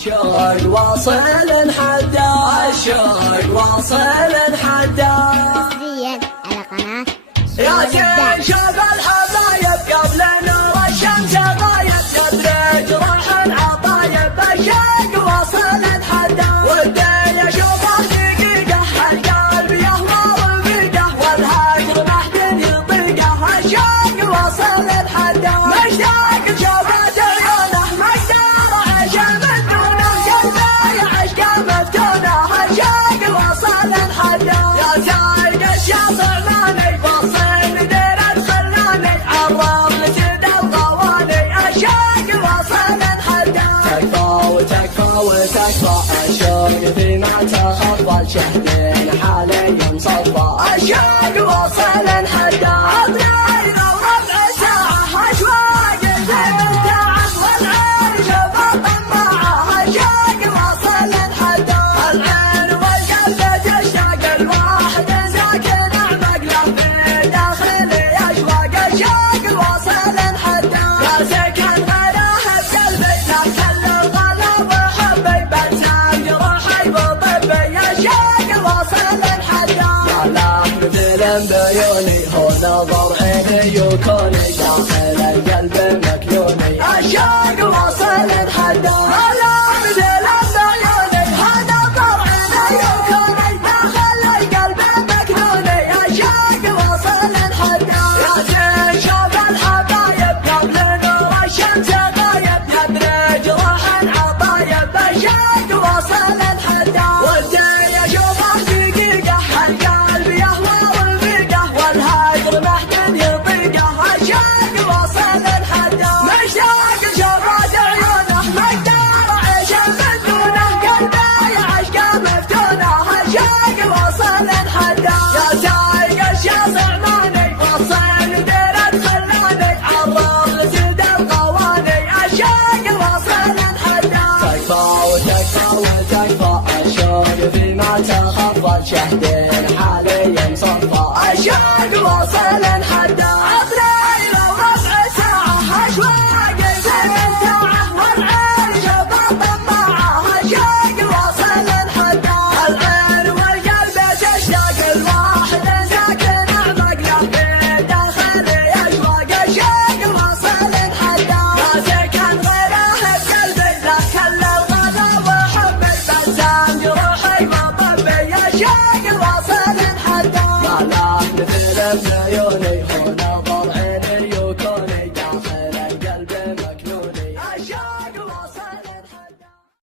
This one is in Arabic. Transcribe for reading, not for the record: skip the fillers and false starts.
الشوق واصل حدا، الشوق واصل حدا. حصريا على قناة يا زين شوف الحبايب قبل نور الشمس غايب، نبرد روح العطايب الشوق واصل حدا. ودي اشوفه دقيقة القلب يهوى وبيده، والهجر ما حد يطيقه الشوق واصل حدا. مشتاق لشوفة عيونه مقدار عشا مفتونه، قلبي عشقه مفتونه الشوق واصل حدا. يا سايق الشاطر ماني وصل ديرة خلاني عرض لسد الغواني الشوق واصل حدا. تكفى وتكفى وتكفى الشوق فيما تخفى، الشهدين حاليا صفى الشوق واصل حدا. عطني لو ربع ساعة اشواق تنتعب، والعين شوف الطماعة الشوق واصل حدا. العين والقلب تشتاق الواحد ساكن اعمق له في داخلي اشواق الشوق واصل حدا. يا سكن غلاه بقلبي لكن الغلا وحبي بنسى جروحي وطبي الشوق واصل حدا. لا مثل بعيوني هو نظر عيني يكوني داخل القلب مكيوني الشوق واصل حدا. لا مثل بعيوني هذا نظر عيني يكوني داخل القلب مكيوني الشوق واصل حدا. يا زين شوف الحبايب قبل نور الشمس غايب، يدرج روح العطايب الشوق واصل حدا. ودي اشوفه دقيقة القلب يهوى وبيده، والهجر ما حد يطيقه الشوق واصل حدا. مشتاق لشوفة عيونه مقدار عيشه مفتونه، قلبي عشقه مفتونه الشوق واصل حدا. يا سايق الشاصع ماني وصل ديرة خلاني عرض لسد الغواني الشوق واصل حدا. تكفى وتكفى وتكفى الشوق فيما تخفى، الشهدين حاليا صفى الشوق واصل حدا.